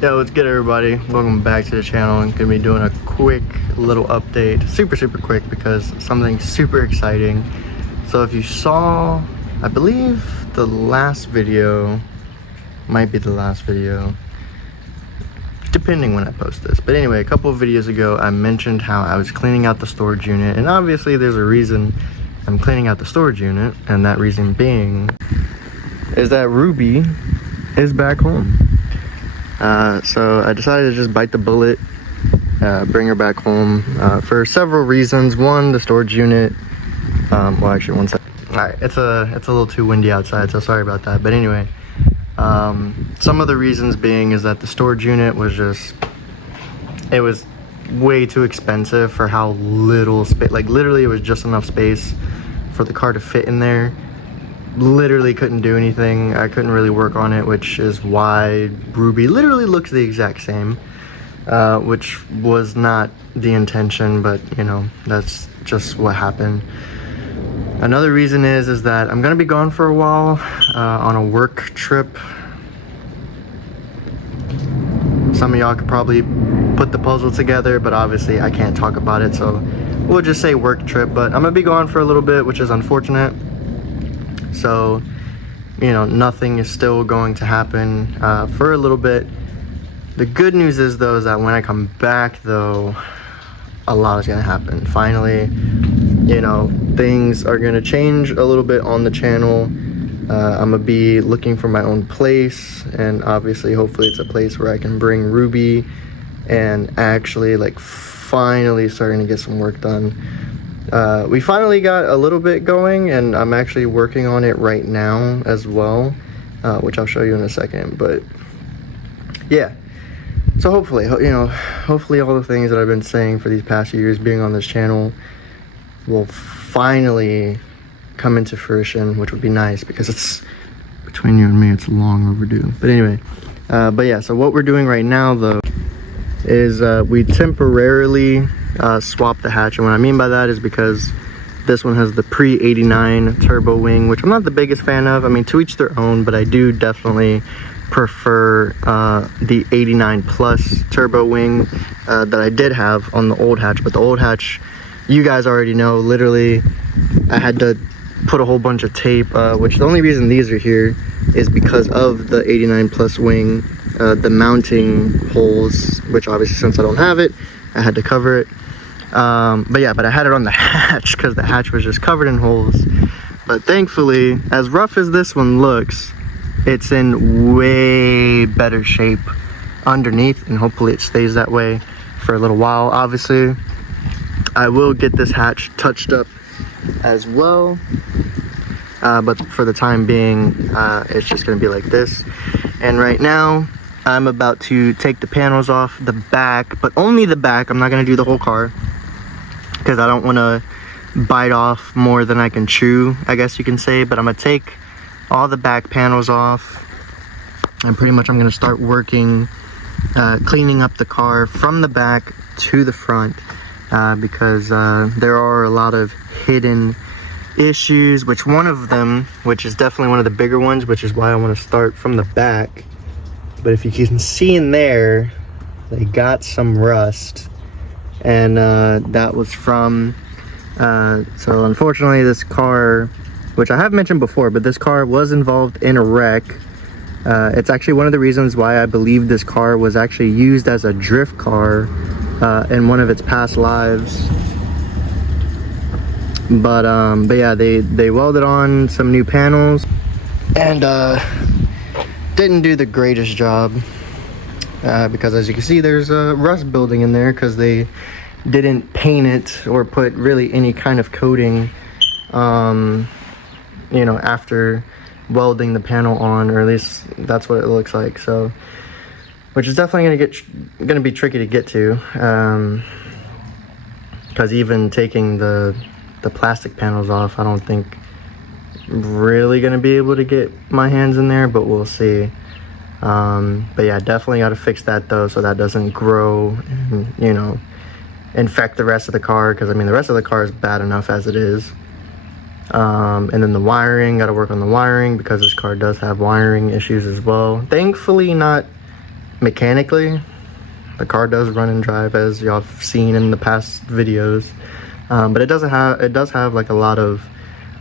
Yo, what's good, everybody? Welcome back to the channel. I'm gonna be doing a quick little update, super quick, because something super exciting. So if you saw, I believe the last video, might be the last video, depending when I post this. But anyway, a couple of videos ago, I mentioned how I was cleaning out the storage unit, and obviously there's a reason I'm cleaning out the storage unit, and that reason being is that Ruby is back home. So I decided to just bite the bullet, bring her back home for several reasons. One, the storage unit. Well, actually, one second. All right, it's a little too windy outside, so sorry about that. But anyway, some of the reasons being is that the storage unit was it was way too expensive for how little space. Like literally, it was just enough space for the car to fit in there. Literally couldn't do anything. I couldn't really work on it, which is why Ruby literally looks the exact same, which was not the intention, but you know, that's just what happened. Another reason is that I'm gonna be gone for a while on a work trip. Some of y'all could probably put the puzzle together, but obviously I can't talk about it, so we'll just say work trip. But I'm gonna be gone for a little bit, which is unfortunate. So, you know, nothing is still going to happen for a little bit. The good news is, though, is that when I come back, though, a lot is going to happen. Finally, you know, things are going to change a little bit on the channel. I'm going to be looking for my own place, and obviously, hopefully, it's a place where I can bring Ruby and actually, like, finally starting to get some work done. We finally got a little bit going, and I'm actually working on it right now as well, which I'll show you in a second. But yeah, so hopefully, you know, hopefully all the things that I've been saying for these past years being on this channel will finally come into fruition, which would be nice, because it's, between you and me, it's long overdue. But anyway, but yeah, so what we're doing right now, though, is we temporarily swap the hatch. And what I mean by that is because this one has the pre-89 turbo wing, which I'm not the biggest fan of. I mean, to each their own, but I do definitely prefer the 89 plus turbo wing that I did have on the old hatch. But the old hatch, you guys already know, literally I had to put a whole bunch of tape, which the only reason these are here is because of the 89 plus wing, the mounting holes, which obviously since I don't have it, I had to cover it. But yeah, but I had it on the hatch because the hatch was just covered in holes. But thankfully, as rough as this one looks, it's in way better shape underneath, and hopefully it stays that way for a little while. Obviously, I will get this hatch touched up as well, but for the time being, it's just gonna be like this. And right now, I'm about to take the panels off the back, but only the back. I'm not gonna do the whole car, because I don't want to bite off more than I can chew, I guess you can say. But I'm going to take all the back panels off, and pretty much I'm going to start working, cleaning up the car from the back to the front, because there are a lot of hidden issues, which one of them, which is definitely one of the bigger ones, which is why I want to start from the back. But if you can see in there, they got some rust. And that was from so unfortunately this car, which I have mentioned before, but this car was involved in a wreck. It's actually one of the reasons why I believe this car was actually used as a drift car in one of its past lives. But yeah, they welded on some new panels and didn't do the greatest job. Because as you can see, there's a rust building in there because they didn't paint it or put really any kind of coating, you know, after welding the panel on, or at least that's what it looks like. So, which is definitely gonna be tricky to get to, because even taking the plastic panels off, I don't think really gonna be able to get my hands in there, but we'll see. But yeah, definitely got to fix that though, so that doesn't grow and, you know, infect the rest of the car, because I mean the rest of the car is bad enough as it is. And then the wiring, got to work on the wiring because this car does have wiring issues as well. Thankfully not mechanically, the car does run and drive, as y'all have seen in the past videos. But it does have like a lot of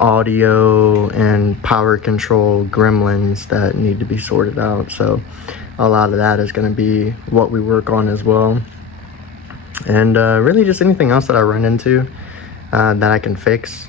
audio and power control gremlins that need to be sorted out. So a lot of that is going to be what we work on as well. And really just anything else that I run into that I can fix.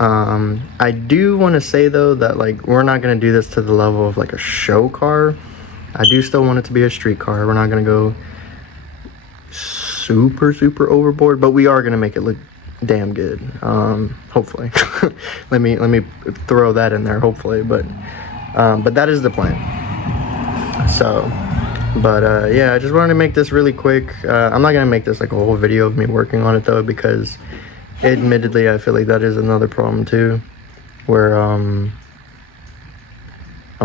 I do want to say though that like we're not going to do this to the level of like a show car. I do still want it to be a street car. We're not going to go super overboard, but we are going to make it look damn good, hopefully. let me throw that in there, hopefully, but that is the plan. So but yeah, I just wanted to make this really quick. I'm not gonna make this like a whole video of me working on it though, because admittedly I feel like that is another problem too, where I'll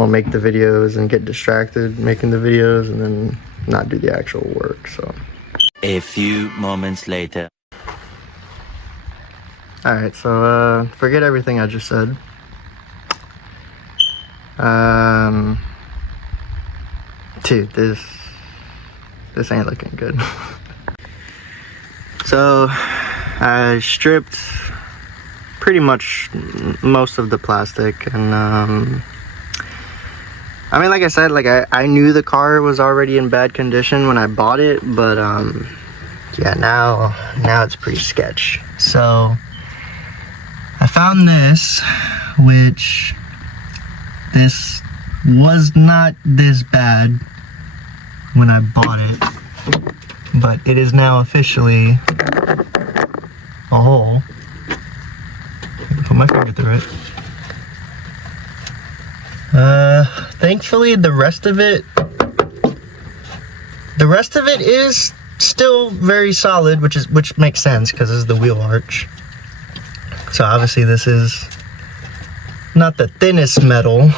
make the videos and get distracted making the videos and then not do the actual work. So a few moments later. Alright, so forget everything I just said. Dude, this ain't looking good. So I stripped pretty much most of the plastic, and I mean, like I said, like I knew the car was already in bad condition when I bought it, but yeah, now it's pretty sketch. So I found this, which this was not this bad when I bought it, but it is now officially a hole. I can put my finger through it. Thankfully the rest of it is still very solid, which makes sense because this is the wheel arch. So obviously this is not the thinnest metal,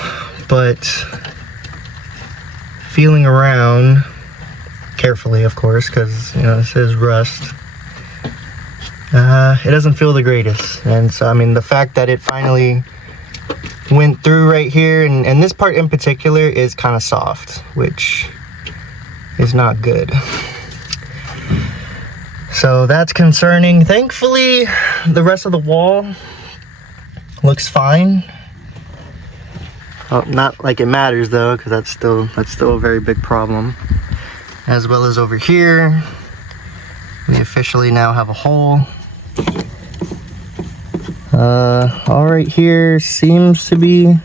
but feeling around carefully, of course, because you know this is rust, it doesn't feel the greatest. And so I mean, the fact that it finally went through right here, and this part in particular is kind of soft, which is not good. So that's concerning. Thankfully the rest of the wall looks fine. Oh, not like it matters though, because that's still a very big problem. As well as over here, we officially now have a hole. All right here seems to be,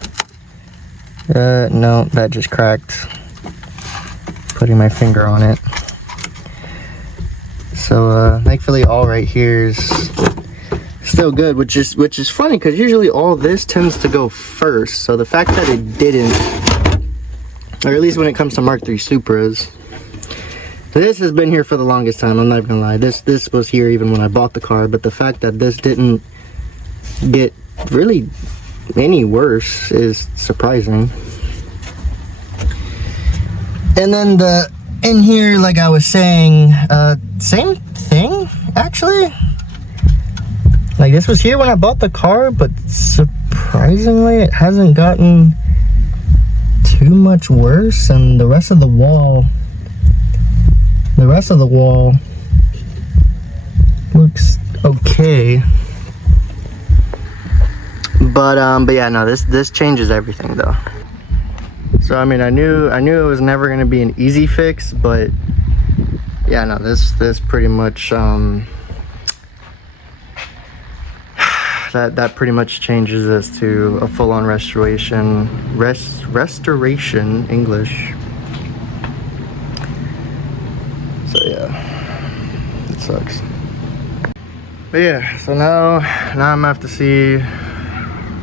no, that just cracked. Putting my finger on it. So thankfully all right here is still good, which is funny because usually all this tends to go first. So the fact that it didn't, or at least when it comes to Mark III Supras, this has been here for the longest time. I'm not even gonna lie. This was here even when I bought the car, but the fact that this didn't get really any worse is surprising. And then in here, like I was saying, same thing actually. Like this was here when I bought the car, but surprisingly it hasn't gotten too much worse. And the rest of the wall looks okay. But yeah, no, this changes everything though. So I mean, I knew it was never gonna be an easy fix, but yeah, no, this pretty much that pretty much changes this to a full-on restoration English. So yeah, it sucks. But yeah, so now I'm gonna have to see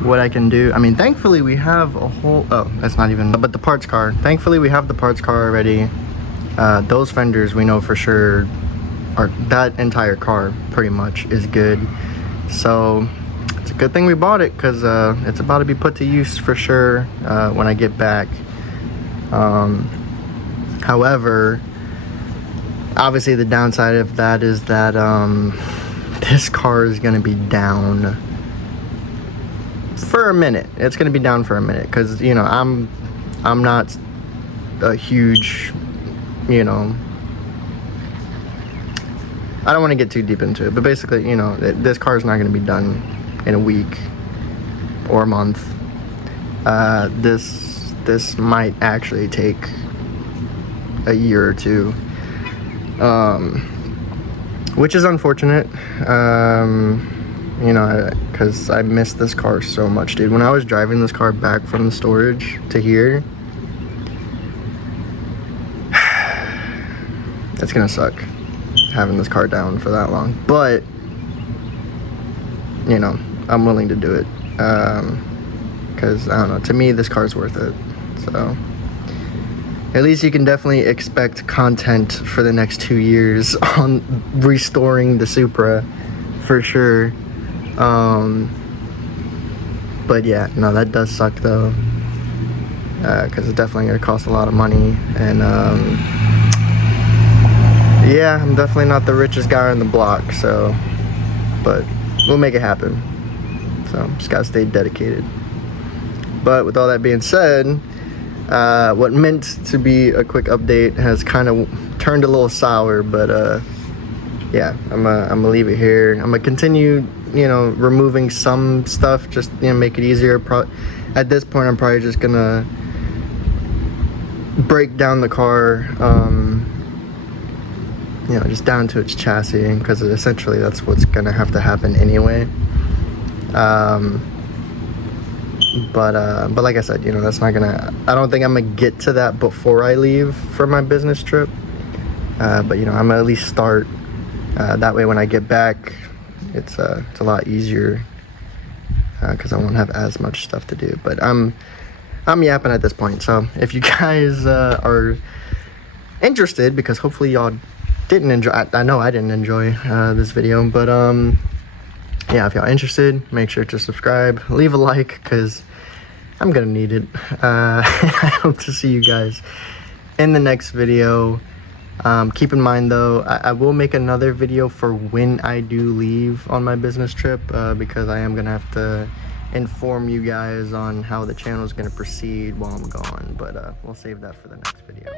what I can do. I mean, thankfully we have a whole, oh, that's not even, but the parts car. Thankfully we have the parts car already. Those fenders we know for sure are, that entire car pretty much is good. So it's a good thing we bought it, because it's about to be put to use for sure when I get back. However, obviously the downside of that is that this car is going to be down for a minute. It's going to be down for a minute because, you know, I'm not a huge, you know, I don't want to get too deep into it, but basically, you know, this car is not going to be done in a week or a month. This might actually take a year or two, which is unfortunate. You know, because I missed this car so much, dude. When I was driving this car back from the storage to here, it's gonna suck having this car down for that long, but you know, I'm willing to do it, because I don't know, to me this car's worth it. So at least you can definitely expect content for the next 2 years on restoring the Supra for sure. But yeah, no, that does suck though, because it's definitely gonna cost a lot of money. And yeah, I'm definitely not the richest guy on the block, so, but we'll make it happen. So just gotta stay dedicated. But with all that being said, what meant to be a quick update has kind of turned a little sour, but yeah, I'm gonna leave it here. I'm gonna continue, you know, removing some stuff, just, you know, make it easier. At this point, I'm probably just gonna break down the car, you know, just down to its chassis, because essentially that's what's gonna have to happen anyway. But like I said, you know, that's not gonna, I don't think I'm gonna get to that before I leave for my business trip. But you know, I'm gonna at least start, that way when I get back, it's a lot easier, because I won't have as much stuff to do. But I'm yapping at this point, so if you guys are interested, because hopefully y'all didn't enjoy, I know I didn't enjoy this video, but yeah, if y'all interested, make sure to subscribe, leave a like, because I'm gonna need it. I hope to see you guys in the next video. Keep in mind though, I will make another video for when I do leave on my business trip, because I am gonna have to inform you guys on how the channel is gonna proceed while I'm gone, but we'll save that for the next video.